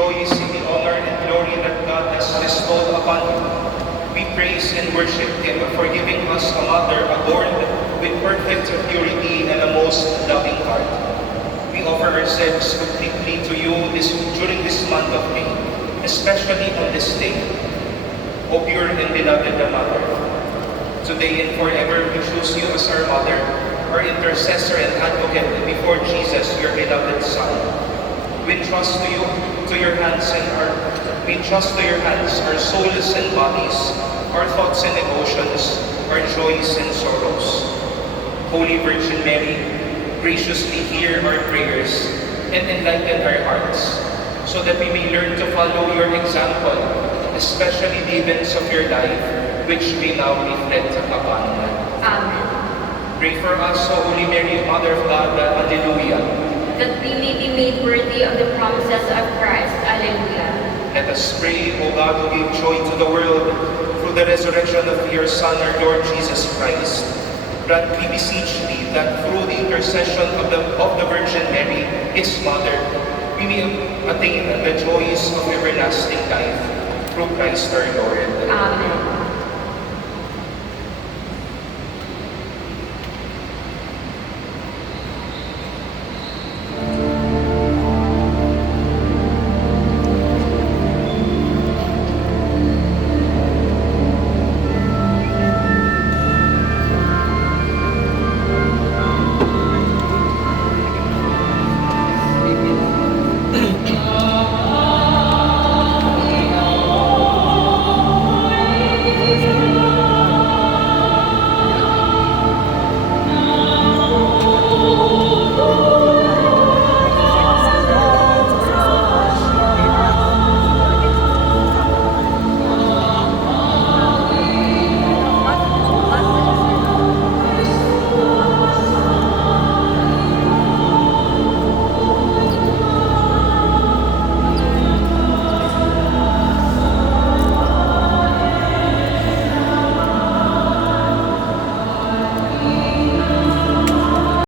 rejoice in the honor and glory that God has bestowed upon him. We praise and worship him for giving us a mother adorned with perfect purity and a most loving heart. We offer ourselves completely to you during this month of May, especially on this day. O pure and beloved Mother, today and forever we choose you as our Mother, our intercessor and advocate before Jesus, your beloved Son. We trust to your hands our souls and bodies, our thoughts and emotions, our joys and sorrows. Holy Virgin Mary, graciously hear our prayers and enlighten our hearts, so that we may learn to follow your example, especially the events of your life, which we now reflect upon. Amen. Pray for us, O Holy Mary, Mother of God. Alleluia. That we may be made worthy of the promises of Christ. Alleluia. Let us pray, O God, who gave joy to the world through the resurrection of your Son, our Lord Jesus Christ. Grant, we beseech thee, that through the intercession of the Virgin Mary, his Mother, we may attain the joys of everlasting life. Through Christ our Lord. Amen.